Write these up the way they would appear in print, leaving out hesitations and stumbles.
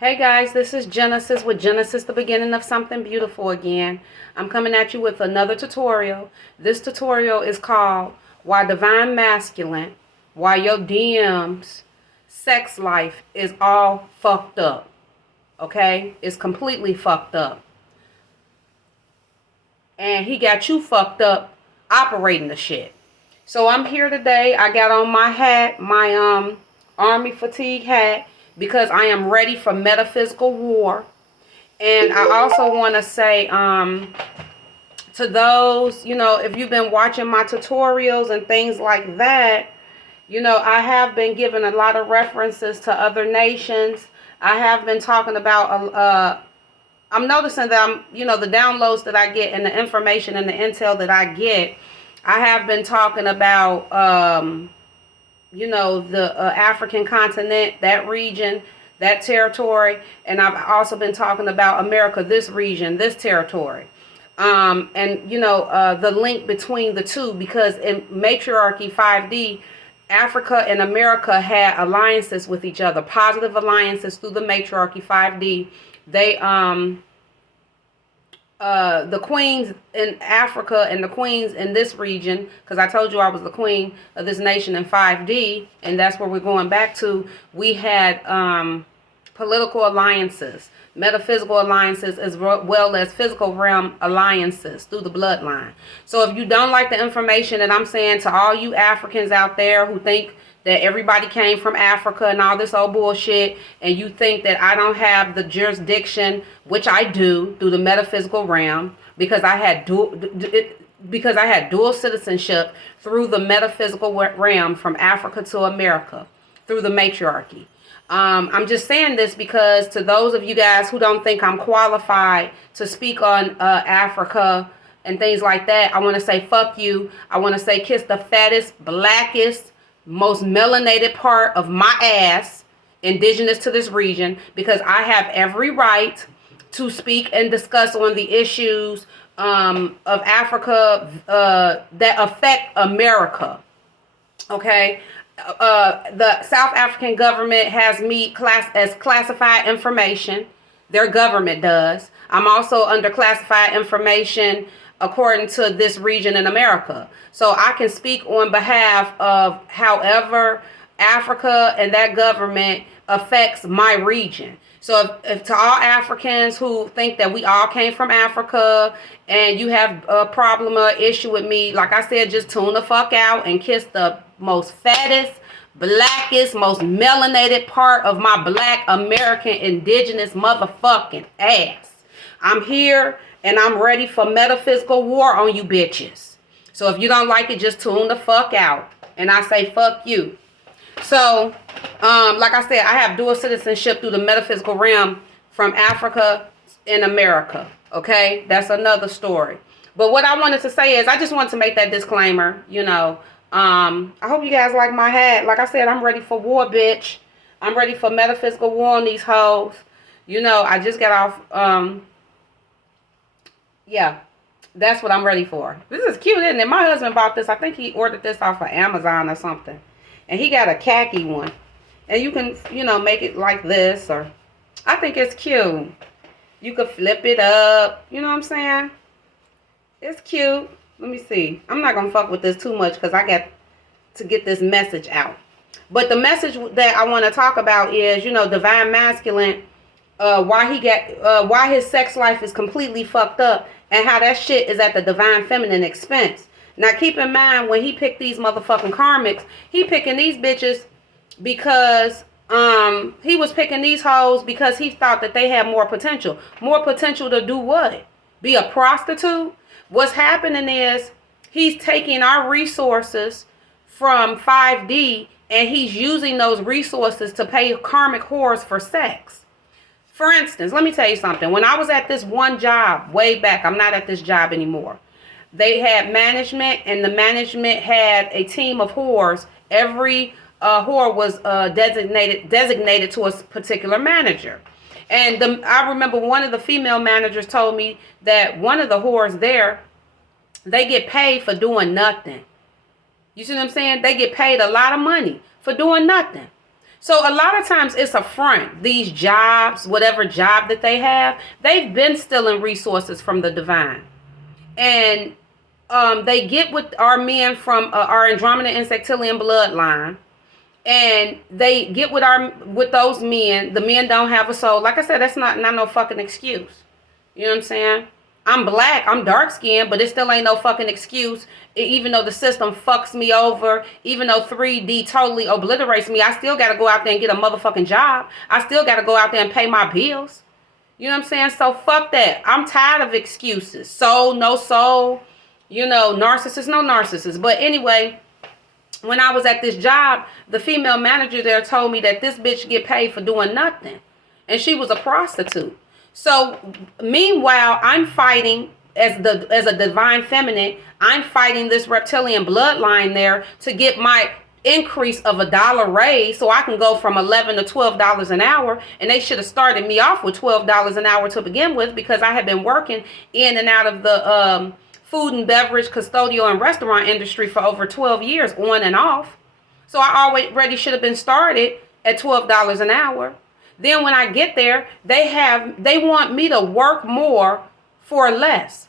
Hey guys, this is Genesis with Genesis, the beginning of something beautiful again. I'm coming at you with another tutorial. This tutorial is called Why Divine Masculine, Why Your DM's Sex Life is All Fucked Up. Okay? It's completely fucked up. And he got you fucked up operating the shit. So I'm here today. I got on my hat, my army fatigue hat, because I am ready for metaphysical war. And I also want to say to those, if you've been watching my tutorials and things like that, I have been giving a lot of references to other nations. I have been talking about, I'm noticing that the downloads that I get and the information and the intel that I get, I have been talking about, the African continent, that region, that territory. And I've also been talking about America, this region, this territory. The link between the two, because in Matriarchy 5D, Africa and America had alliances with each other, positive alliances through the Matriarchy 5D. They, the queens in Africa and the queens in this region, because I told you I was the queen of this nation in 5D, and that's where we're going back to. We had political alliances, metaphysical alliances, as well as physical realm alliances through the bloodline. So if you don't like the information that I'm saying to all you Africans out there who think that everybody came from Africa and all this old bullshit, and you think that I don't have the jurisdiction, which I do, through the metaphysical realm, because I had dual citizenship through the metaphysical realm from Africa to America through the matriarchy. I'm just saying this because to those of you guys who don't think I'm qualified to speak on Africa and things like that, I want to say fuck you. I want to say kiss the fattest, blackest, most melanated part of my ass, indigenous to this region, because I have every right to speak and discuss on the issues of Africa that affect America. Okay? The South African government has me as classified information. Their government does. I'm also under classified information according to this region in America. So I can speak on behalf of however Africa and that government affects my region. So if to all Africans who think that we all came from Africa and you have a problem or issue with me, like I said, just tune the fuck out and kiss the most fattest, blackest, most melanated part of my black American indigenous motherfucking ass. I'm here and I'm ready for metaphysical war on you bitches. So if you don't like it, just tune the fuck out. And I say fuck you. So, like I said, I have dual citizenship through the metaphysical realm from Africa and America. Okay? That's another story. But what I wanted to say is, I just wanted to make that disclaimer, I hope you guys like my hat. Like I said, I'm ready for war, bitch. I'm ready for metaphysical war on these hoes. I just got off, yeah, that's what I'm ready for. This is cute, isn't it? My husband bought this. I think he ordered this off of Amazon or something. And he got a khaki one. And you can, make it like this. Or I think it's cute. You could flip it up. You know what I'm saying? It's cute. Let me see. I'm not going to fuck with this too much because I got to get this message out. But the message that I want to talk about is, divine masculine, why his sex life is completely fucked up, and how that shit is at the divine feminine expense. Now keep in mind, when he picked these motherfucking karmics, he picking these bitches because he was picking these hoes because he thought that they had more potential. More potential to do what? Be a prostitute? What's happening is he's taking our resources from 5D and he's using those resources to pay karmic whores for sex. For instance, let me tell you something. When I was at this one job way back, I'm not at this job anymore. They had management, and the management had a team of whores. Every whore was designated to a particular manager. And I remember one of the female managers told me that one of the whores there, they get paid for doing nothing. You see what I'm saying? They get paid a lot of money for doing nothing. So a lot of times it's a front. These jobs, whatever job that they have, they've been stealing resources from the divine. And they get with our men from our Andromeda Insectilian bloodline. And they get with those men. The men don't have a soul. Like I said, that's not no fucking excuse. You know what I'm saying? I'm black, I'm dark skinned, but it still ain't no fucking excuse. Even though the system fucks me over, even though 3D totally obliterates me, I still got to go out there and get a motherfucking job. I still got to go out there and pay my bills. You know what I'm saying? So fuck that. I'm tired of excuses. Soul, no soul. You know, narcissist, no narcissist. But anyway, when I was at this job, the female manager there told me that this bitch get paid for doing nothing. And she was a prostitute. So meanwhile, I'm fighting as a divine feminine. I'm fighting this reptilian bloodline there to get my increase of $1 raise so I can go from $11 to $12 an hour. And they should have started me off with $12 an hour to begin with, because I had been working in and out of the food and beverage, custodial and restaurant industry for over 12 years on and off. So I already should have been started at $12 an hour. Then when I get there, they want me to work more for less.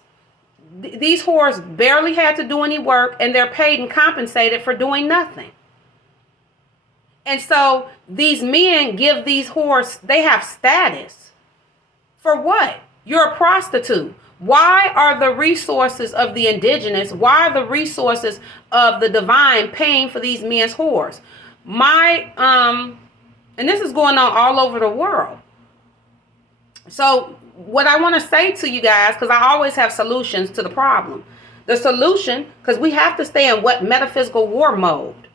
These whores barely had to do any work, and they're paid and compensated for doing nothing. And so these men give these whores, they have status. For what? You're a prostitute. Why are the resources of the indigenous, why are the resources of the divine paying for these men's whores? And this is going on all over the world. So what I want to say to you guys, because I always have solutions to the problem. The solution, because we have to stay in what metaphysical war mode.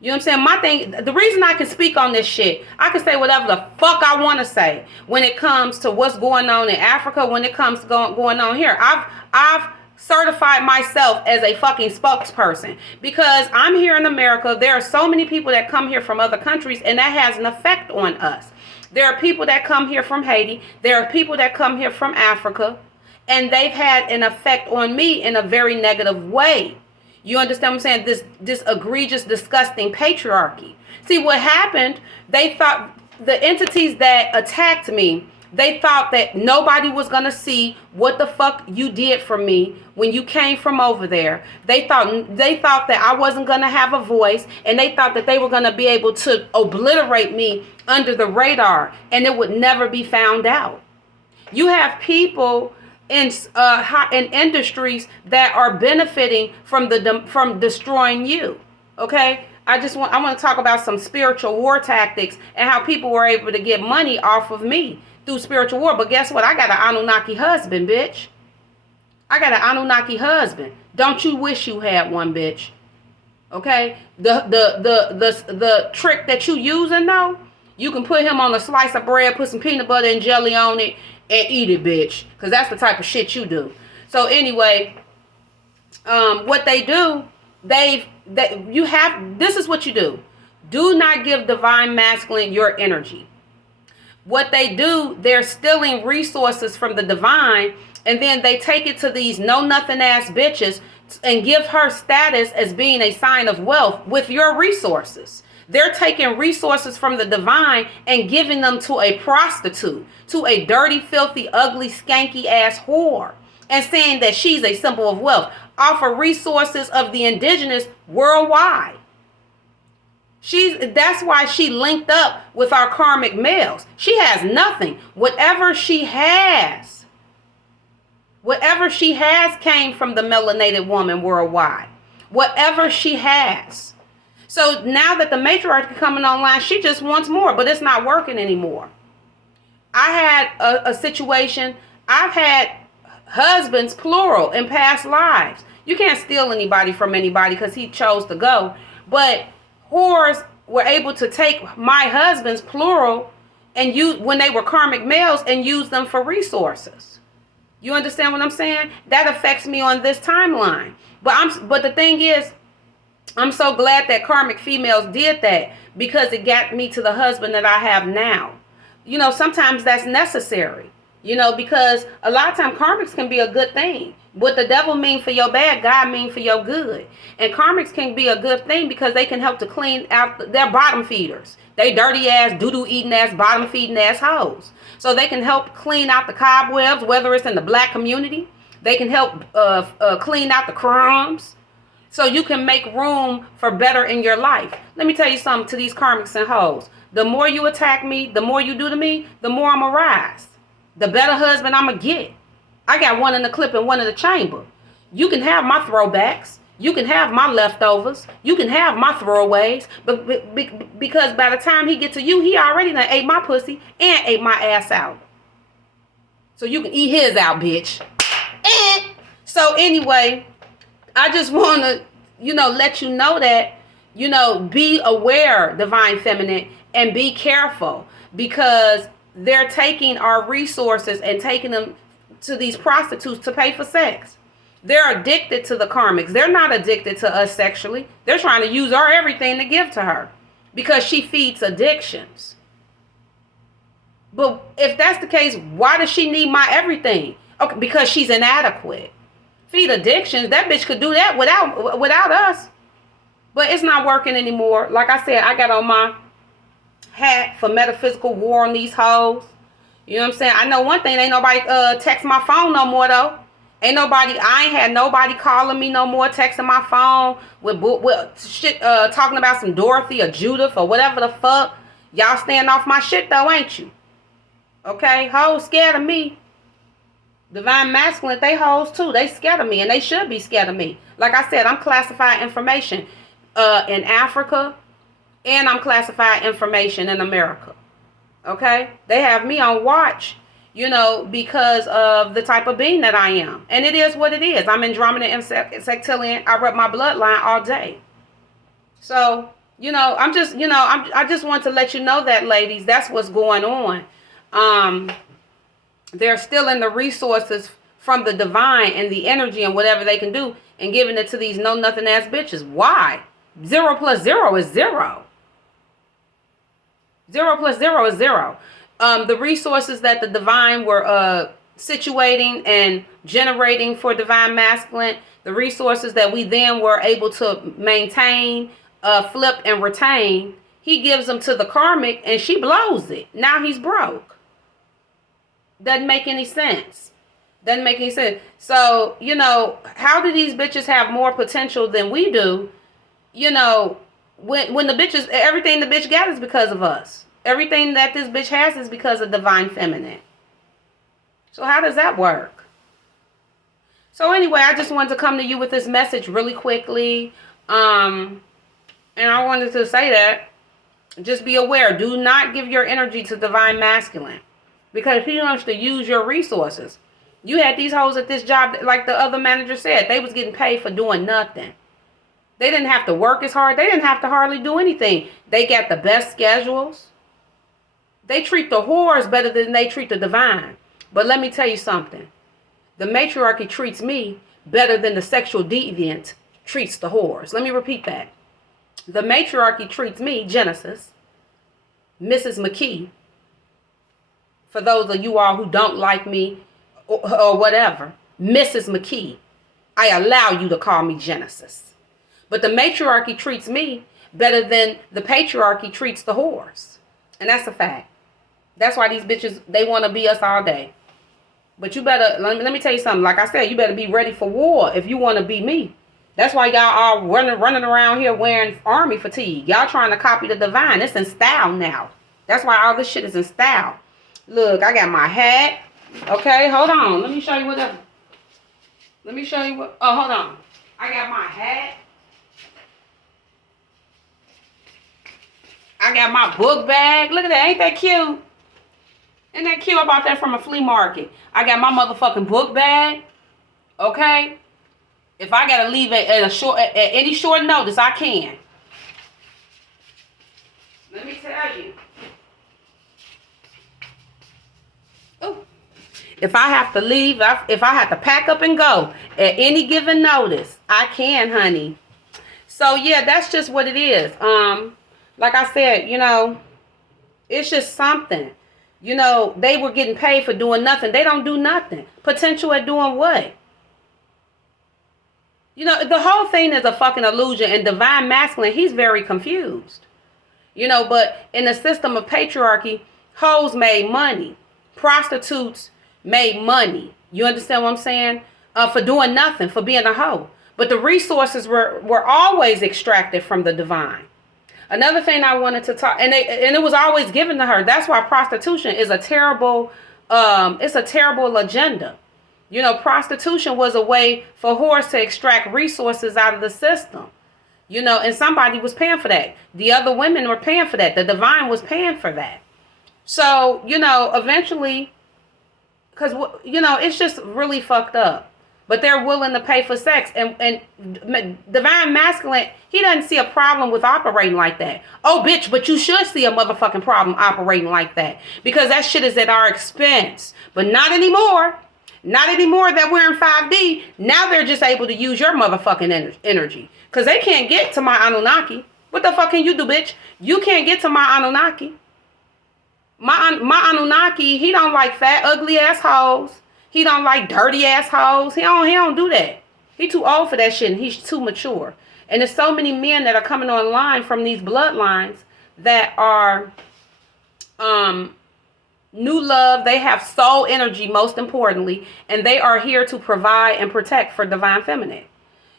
You know what I'm saying? My thing, the reason I can speak on this shit, I can say whatever the fuck I want to say when it comes to what's going on in Africa, when it comes to going on here. I've certified myself as a fucking spokesperson because I'm here in America. There are so many people that come here from other countries, and that has an effect on us. There are people that come here from Haiti. There are people that come here from Africa, and they've had an effect on me in a very negative way. You understand what I'm saying? This egregious, disgusting patriarchy. See what happened? They thought the entities that attacked me, they thought that nobody was going to see what the fuck you did for me when you came from over there. They thought that I wasn't going to have a voice, and they thought that they were going to be able to obliterate me under the radar, and it would never be found out. You have people in industries that are benefiting from destroying you. Okay? I want to talk about some spiritual war tactics and how people were able to get money off of me through spiritual war. But guess what? I got an Anunnaki husband, bitch. I got an Anunnaki husband. Don't you wish you had one, bitch? Okay? The trick that you using though, you can put him on a slice of bread, put some peanut butter and jelly on it, and eat it, bitch. Because that's the type of shit you do. So anyway, what they do, this is what you do. Do not give divine masculine your energy. What they do, they're stealing resources from the divine, and then they take it to these know-nothing ass bitches and give her status as being a sign of wealth with your resources. They're taking resources from the divine and giving them to a prostitute, to a dirty, filthy, ugly, skanky ass whore, and saying that she's a symbol of wealth. Offer resources of the indigenous worldwide. That's why she linked up with our karmic males. She has nothing. Whatever she has came from the melanated woman worldwide. Whatever she has. So now that the matriarch is coming online, she just wants more, but it's not working anymore. I had a situation. I've had husbands, plural, in past lives. You can't steal anybody from anybody because he chose to go. But whores were able to take my husbands, plural, and when they were karmic males, and use them for resources. You understand what I'm saying? That affects me on this timeline. But the thing is, I'm so glad that karmic females did that, because it got me to the husband that I have now. You know, sometimes that's necessary, you know, because a lot of times karmics can be a good thing. What the devil mean for your bad, God mean for your good. And karmics can be a good thing because they can help to clean out their bottom feeders. They dirty ass, doo-doo eating ass, bottom feeding ass hoes. So they can help clean out the cobwebs, whether it's in the black community. They can help clean out the crumbs. So you can make room for better in your life. Let me tell you something to these karmics and hoes. The more you attack me, the more you do to me, the more I'm going to rise. The better husband I'm going to get. I got one in the clip and one in the chamber. You can have my throwbacks. You can have my leftovers. You can have my throwaways. But because by the time he get to you, he already done ate my pussy and ate my ass out. So you can eat his out, bitch. And so anyway, I just want to, let you know that, be aware, Divine Feminine, and be careful, because they're taking our resources and taking them to these prostitutes to pay for sex. They're addicted to the karmics. They're not addicted to us sexually. They're trying to use our everything to give to her because she feeds addictions. But if that's the case, why does she need my everything? Okay, because she's inadequate. Feed addictions. That bitch could do that without us. But it's not working anymore. Like I said, I got on my hat for metaphysical war on these hoes. You know what I'm saying? I know one thing, ain't nobody text my phone no more though. I ain't had nobody calling me no more, texting my phone with shit, talking about some Dorothy or Judith or whatever the fuck. Y'all staying off my shit though, ain't you? Okay, hoes scared of me. Divine Masculine, they hoes too. They scared of me, and they should be scared of me. Like I said, I'm classified information in Africa, and I'm classified information in America. Okay? They have me on watch, because of the type of being that I am. And it is what it is. I'm Andromeda and Sectilian. I rep my bloodline all day. So, I just want to let you know that, ladies, that's what's going on. They're stealing the resources from the divine and the energy and whatever they can do and giving it to these know-nothing ass bitches. Why? 0 plus 0 is 0. 0 plus 0 is 0. The resources that the divine were situating and generating for Divine Masculine, the resources that we then were able to maintain, flip, and retain, he gives them to the karmic and she blows it. Now he's broke. Doesn't make any sense. Doesn't make any sense. So, how do these bitches have more potential than we do? When the bitches, everything the bitch got is because of us. Everything that this bitch has is because of Divine Feminine. So how does that work? So anyway, I just wanted to come to you with this message really quickly. And I wanted to say that, just be aware. Do not give your energy to Divine Masculine. Because he wants to use your resources. You had these hoes at this job, like the other manager said, they was getting paid for doing nothing. They didn't have to work as hard. They didn't have to hardly do anything. They got the best schedules. They treat the whores better than they treat the divine. But let me tell you something. The matriarchy treats me better than the sexual deviant treats the whores. Let me repeat that. The matriarchy treats me, Genesis, Mrs. McKee, for those of you all who don't like me or whatever, Mrs. McKee, I allow you to call me Genesis. But the matriarchy treats me better than the patriarchy treats the whores. And that's a fact. That's why these bitches, they want to be us all day. But you better, let me tell you something. Like I said, you better be ready for war if you want to be me. That's why y'all all running around here wearing army fatigue. Y'all trying to copy the divine. It's in style now. That's why all this shit is in style. Look, I got my hat. Okay, hold on. Let me show you what. Let me show you what. Oh, hold on. I got my hat. I got my book bag. Look at that. Ain't that cute? Isn't that cute? I bought that from a flea market. I got my motherfucking book bag. Okay? If I gotta leave at any short notice, I can. Let me tell you. Ooh. If I have to leave, if I have to pack up and go at any given notice, I can, honey. So yeah, that's just what it is. Like I said, it's just something. They were getting paid for doing nothing. They don't do nothing. Potential at doing what? The whole thing is a fucking illusion. And Divine Masculine, he's very confused. But in the system of patriarchy, hoes made money. Prostitutes made money. You understand what I'm saying? For doing nothing, for being a hoe. But the resources were always extracted from the divine. Another thing I wanted to talk, and it was always given to her. That's why prostitution is a terrible, it's a terrible agenda. Prostitution was a way for whores to extract resources out of the system. And somebody was paying for that. The other women were paying for that. The divine was paying for that. So, eventually, because, it's just really fucked up. But they're willing to pay for sex. And divine masculine, he doesn't see a problem with operating like that. Oh, bitch, but you should see a motherfucking problem operating like that. Because that shit is at our expense. But not anymore. Not anymore that we're in 5D. Now they're just able to use your motherfucking energy. Because they can't get to my Anunnaki. What the fuck can you do, bitch? You can't get to my Anunnaki. My Anunnaki, he don't like fat, ugly assholes. He don't like dirty assholes. He don't do that. He too old for that shit and he's too mature. And there's so many men that are coming online from these bloodlines that are new love. They have soul energy, most importantly, and they are here to provide and protect for divine feminine.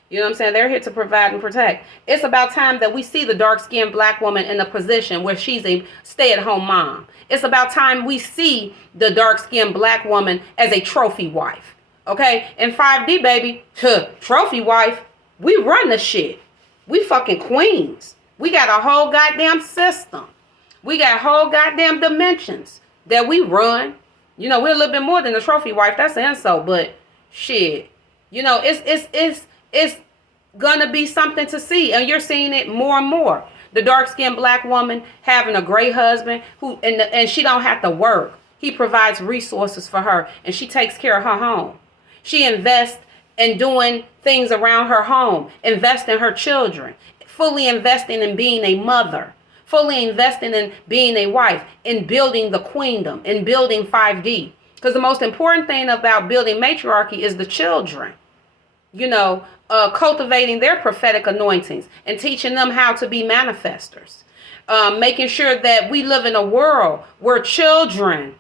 You know what I'm saying? They're here to provide and protect. It's about time that we see the dark-skinned black woman in a position where she's a stay-at-home mom. It's about time we see the dark-skinned black woman as a trophy wife. Okay? In 5D, baby, trophy wife, we run the shit. We fucking queens. We got a whole goddamn system. We got whole goddamn dimensions that we run. We're a little bit more than a trophy wife. That's an insult, but shit. It's gonna be something to see, and you're seeing it more and more. The dark-skinned black woman having a great husband and she don't have to work. He provides resources for her, and she takes care of her home. She invests in doing things around her home, invest in her children, fully investing in being a mother, fully investing in being a wife, in building the queendom, in building 5D. Because the most important thing about building matriarchy is the children. Cultivating their prophetic anointings and teaching them how to be manifestors. Making sure that we live in a world where children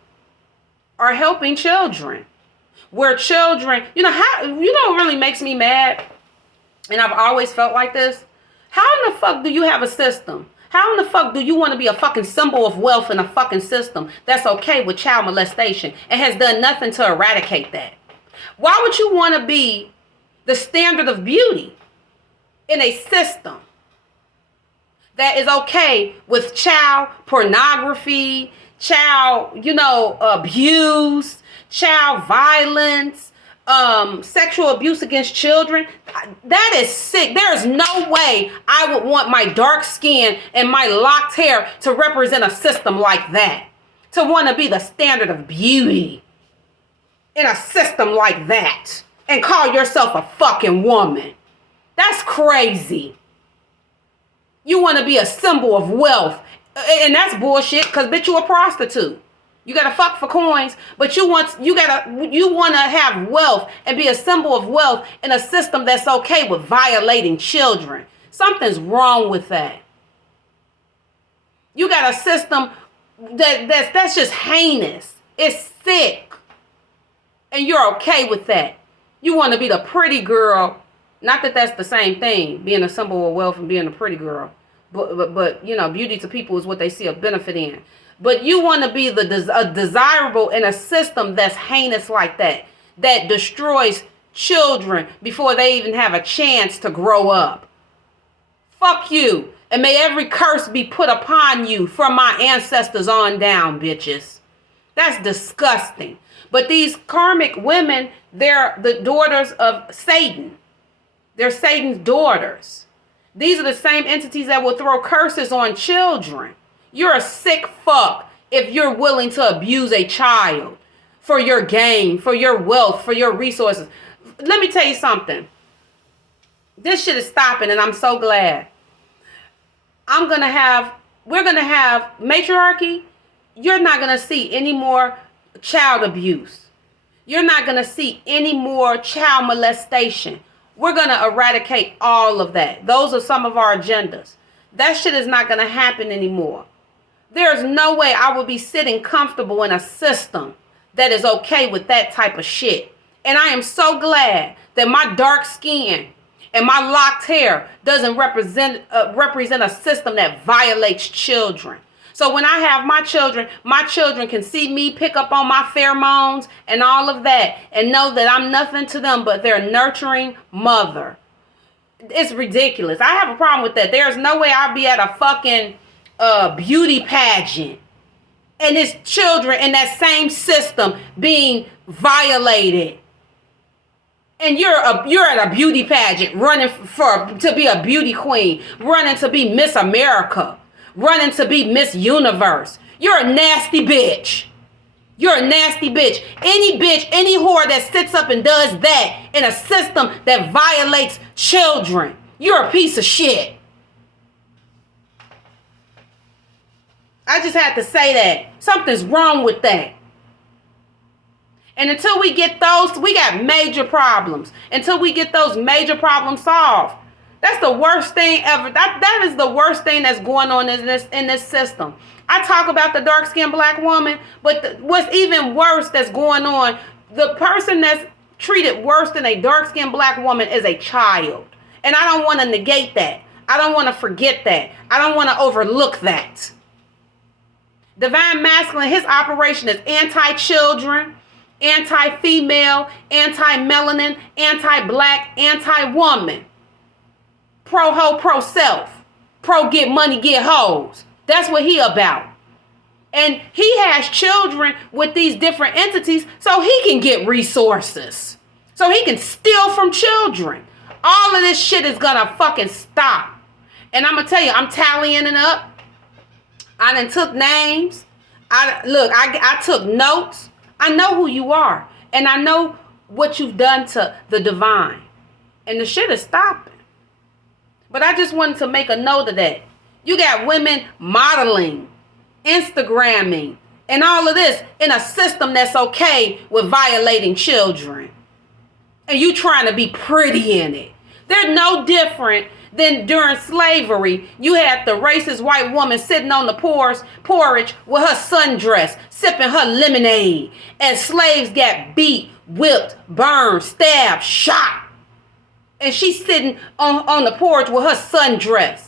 are helping children. Where children, what really makes me mad, and I've always felt like this, how in the fuck do you have a system? How in the fuck do you want to be a fucking symbol of wealth in a fucking system that's okay with child molestation and has done nothing to eradicate that? Why would you want to be the standard of beauty in a system that is okay with child pornography, child, abuse, child violence, sexual abuse against children? That is sick. There is no way I would want my dark skin and my locked hair to represent a system like that. To want to be the standard of beauty in a system like that. And call yourself a fucking woman. That's crazy. You want to be a symbol of wealth. And that's bullshit, because bitch, you a prostitute. You got to fuck for coins, but you want to have wealth and be a symbol of wealth in a system that's okay with violating children. Something's wrong with that. You got a system that's just heinous. It's sick. And you're okay with that. You want to be the pretty girl. Not that that's the same thing, being a symbol of wealth and being a pretty girl. But beauty to people is what they see a benefit in. But you want to be a desirable in a system that's heinous like that. That destroys children before they even have a chance to grow up. Fuck you. And may every curse be put upon you from my ancestors on down, bitches. That's disgusting. But these karmic women, they're the daughters of Satan. They're Satan's daughters. These are the same entities that will throw curses on children. You're a sick fuck if you're willing to abuse a child for your gain, for your wealth, for your resources. Let me tell you something. This shit is stopping, and I'm so glad. We're going to have matriarchy. You're not going to see any more child abuse. You're not going to see any more child molestation. We're going to eradicate all of that. Those are some of our agendas. That shit is not going to happen anymore. There's no way I will be sitting comfortable in a system that is okay with that type of shit. And I am so glad that my dark skin and my locked hair doesn't represent a system that violates children. So when I have my children can see me pick up on my pheromones and all of that and know that I'm nothing to them but their nurturing mother. It's ridiculous. I have a problem with that. There's no way I'll be at a fucking beauty pageant and it's children in that same system being violated. And you're at a beauty pageant running to be a beauty queen, running to be Miss America, running to be Miss Universe. You're a nasty bitch. You're a nasty bitch. Any whore that sits up and does that in a system that violates children, you're a piece of shit. I just had to say that. Something's wrong with that. And until we get those, we got major problems. Until we get those major problems solved. That's the worst thing ever. That is the worst thing that's going on in this system. I talk about the dark-skinned black woman, but what's even worse that's going on, the person that's treated worse than a dark-skinned black woman is a child. And I don't want to negate that. I don't want to forget that. I don't want to overlook that. Divine Masculine, his operation is anti-children, anti-female, anti-melanin, anti-black, anti-woman. Pro-ho, pro-self. Pro-get money, get hoes. That's what he about. And he has children with these different entities so he can get resources. So he can steal from children. All of this shit is gonna fucking stop. And I'm gonna tell you, I'm tallying it up. I done took names. I took notes. I know who you are. And I know what you've done to the divine. And the shit is stopping. But I just wanted to make a note of that. You got women modeling, Instagramming, and all of this in a system that's okay with violating children. And you trying to be pretty in it. They're no different than during slavery. You had the racist white woman sitting on the porch with her sundress, sipping her lemonade. And slaves got beat, whipped, burned, stabbed, shot. And she's sitting on the porch with her sundress.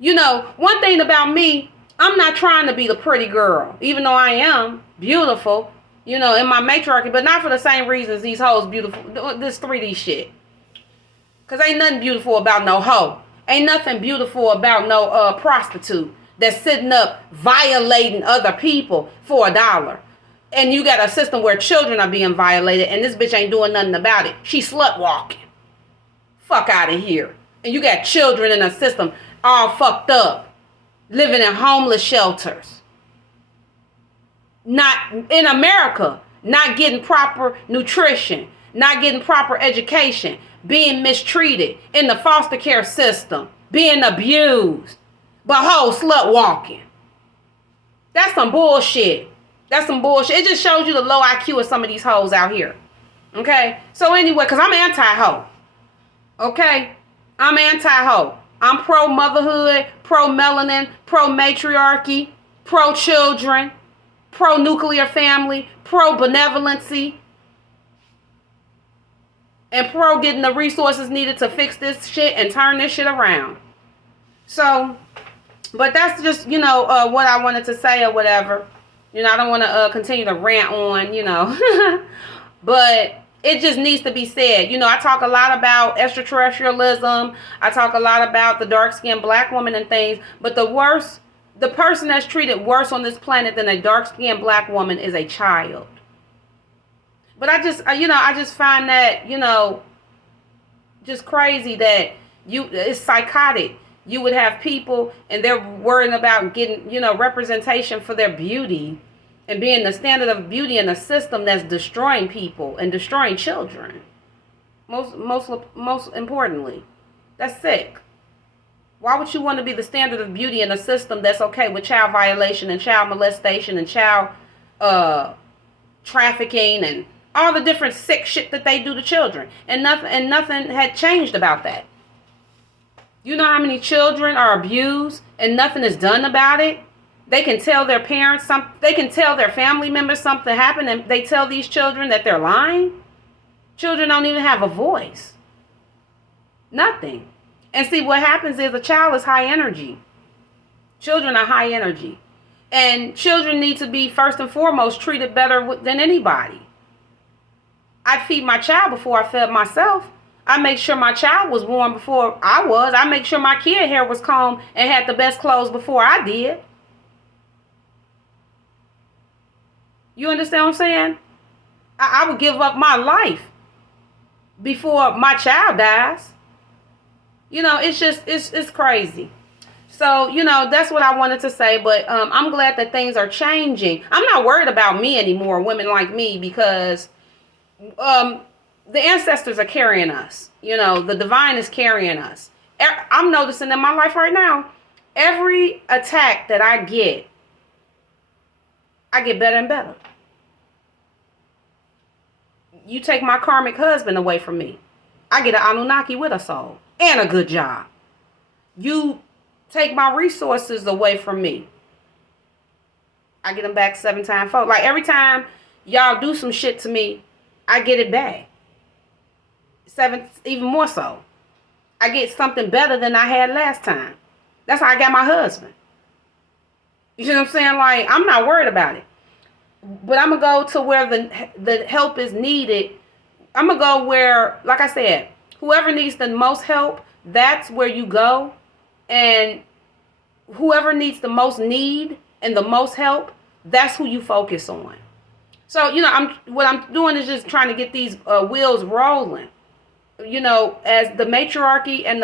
You know, one thing about me, I'm not trying to be the pretty girl, even though I am beautiful, you know, in my matriarchy, but not for the same reasons these hoes beautiful, this 3D shit. Because ain't nothing beautiful about no hoe. Ain't nothing beautiful about no prostitute that's sitting up violating other people for $1. And you got a system where children are being violated and this bitch ain't doing nothing about it. She slut walking. Fuck out of here. And you got children in a system all fucked up, living in homeless shelters. Not in America, not getting proper nutrition, not getting proper education, being mistreated in the foster care system, being abused, but hoes slut walking. That's some bullshit. That's some bullshit. It just shows you the low IQ of some of these hoes out here. Okay? So anyway, because I'm anti-hoe. Okay? I'm anti-hoe. I'm pro-motherhood, pro-melanin, pro-matriarchy, pro-children, pro-nuclear family, pro-benevolency, and pro getting the resources needed to fix this shit and turn this shit around. So, but that's just, you know, what I wanted to say or whatever. You know, I don't want to continue to rant on, you know. But it just needs to be said. You know, I talk a lot about extraterrestrialism. I talk a lot about the dark-skinned black woman and things. But the person that's treated worse on this planet than a dark-skinned black woman is a child. But I just find that, you know, just crazy that it's psychotic. You would have people and they're worrying about getting, you know, representation for their beauty and being the standard of beauty in a system that's destroying people and destroying children. Most importantly, that's sick. Why would you want to be the standard of beauty in a system that's okay with child violation and child molestation and child trafficking and all the different sick shit that they do to children? And nothing had changed about that. You know how many children are abused and nothing is done about it? They can tell their parents something, they can tell their family members something happened, and they tell these children that they're lying. Children don't even have a voice. Nothing. And see, what happens is a child is high energy. Children are high energy. And children need to be, first and foremost, treated better than anybody. I'd feed my child before I fed myself. I make sure my child was warm before I was. I make sure my kid hair was combed and had the best clothes before I did. You understand what I'm saying? I would give up my life before my child dies. You know, it's just, it's crazy. So, you know, that's what I wanted to say. But I'm glad that things are changing. I'm not worried about me anymore, women like me, because the ancestors are carrying us. You know, the divine is carrying us. I'm noticing in my life right now, every attack that I get better and better. You take my karmic husband away from me, I get an Anunnaki with a soul and a good job. You take my resources away from me, I get them back 7 times fold. Like every time y'all do some shit to me, I get it back 7, even more so. I get something better than I had last time. That's how I got my husband. You know what I'm saying? Like, I'm not worried about it. But I'm going to go to where the help is needed. I'm going to go where, like I said, whoever needs the most help, that's where you go. And whoever needs the most need and the most help, that's who you focus on. So, you know, what I'm doing is just trying to get these wheels rolling. You know, as the matriarchy and the